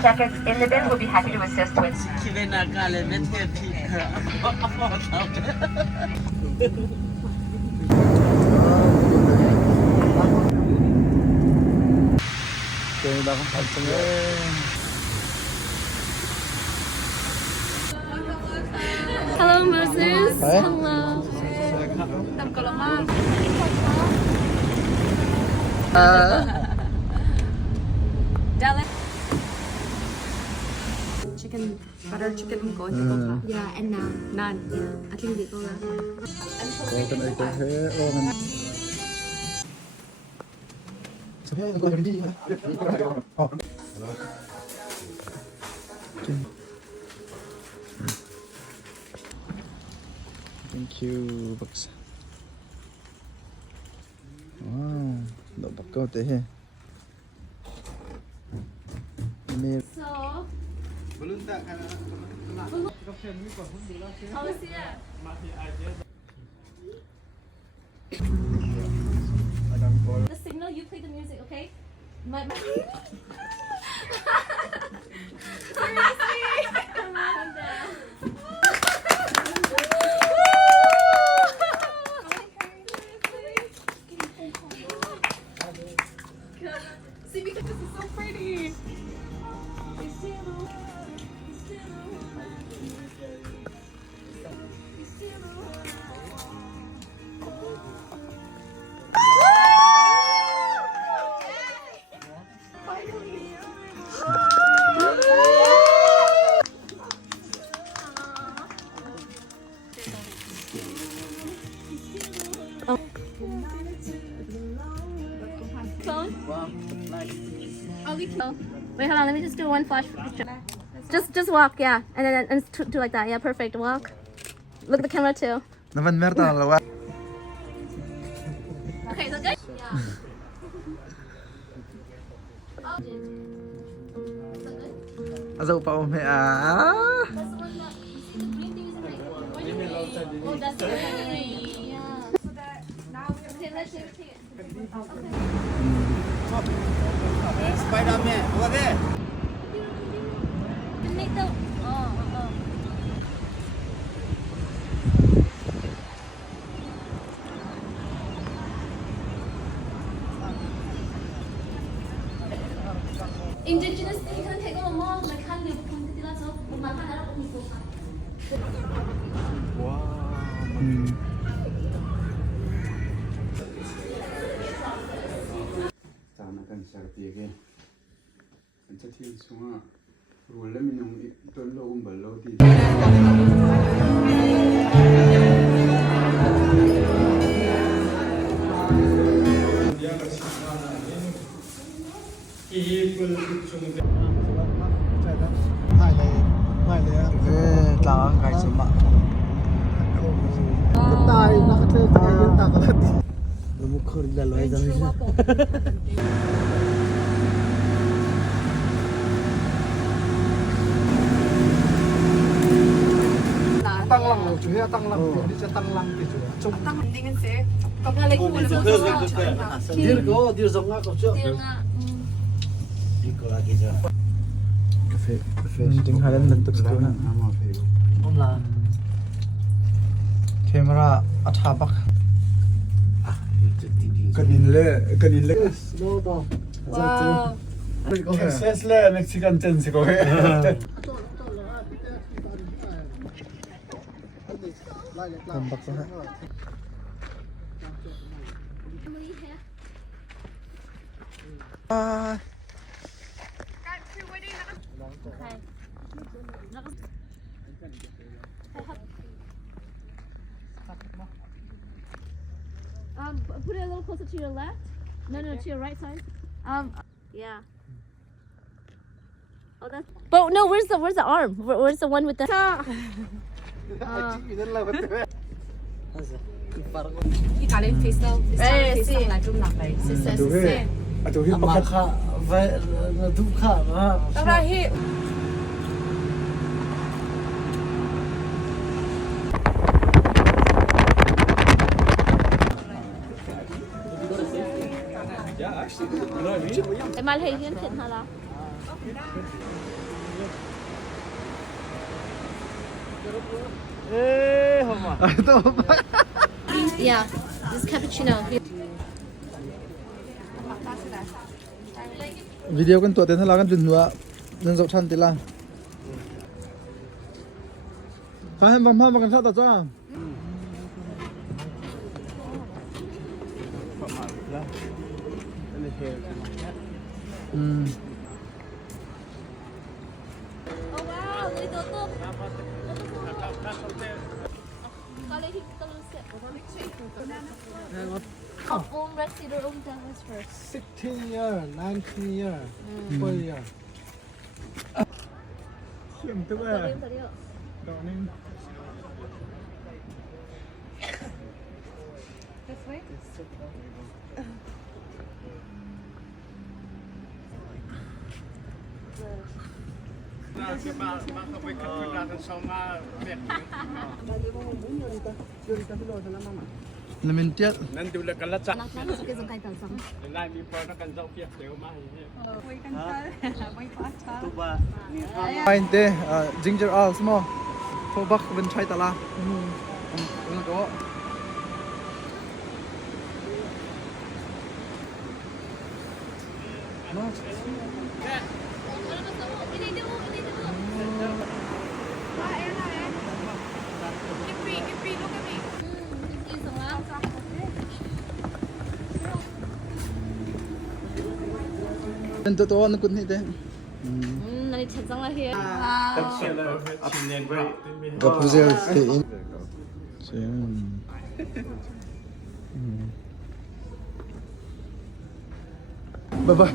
Jackets in the bin will be happy to assist with. Hello, Moses. Hello. Chicken, butter chicken không có Yeah, and now. naan. Yeah, I think they go that. Thank you, Bucks. Wow, đậu bắp câu tế hè. So. How is it? The signal, you play the music, okay? See, because this is so pretty. Phone? Wait, hold on. Let me just do one flash picture. Just walk, yeah, and then do like that. Yeah, perfect. Walk. Look at the camera too. Naman merta lang lawa. Okay, so good. Azaw pa ume That's the one that you see the green thing is in like. Oh, that's the green. Yeah. So that now okay, let's take it. Okay. Spider-Man, over there. Make the Indigenous thing can take a more like can live from the last of my hand up on Tlawnnak sarti ke. Ancha thian sunga rul la minung ton lo bal lo ti. Tlawnnak kai suma. Tay nakatay yung takalat. Lumukor daloy daloy. Tăng lăng rồi chú tăng lăng đi cho tăng lăng thì chú trông Tăng hindi nga siya. Paglalay ko wala mo dir giống ngã cầu trước. Cà phê Ting halan bentuk sekali. Om là Kamera athabak. Kanin le. no to. Wow. Texas le Mexican tense ko he. Tambak sa. Ah. Put it a little closer to your left. No, to your right side. Yeah. Oh, that's. But no, where's the arm? Where's the one with the? Ikalin face daw. Face daw lang Tlawnnak ay. Ato hi pakat Kha vai du kha na. Tarahi. Em mal hay hiến thiện hả là? Ito pa. Yeah, this cappuccino. Video kan to ten hala kan junwa nan zo chan tila. Ka hem bang ma kan sa ta cha. Oh wow, người tutup. Kalau him kalau set. Om resident om Dallas first. 16 year, 19 year, 4 year. Khiêm tức Tadi à. tadi yuk. Đó nên là mình tiếc. Anak suka zungkai talsam. Fine te ginger ale small. Thô bắc bên chai ta la. Nó có. Ini dulu, ini dulu. Nên tụi tôi nó cũng như thế. Nanti cengang lah ya. Gặp giờ thì bye bye.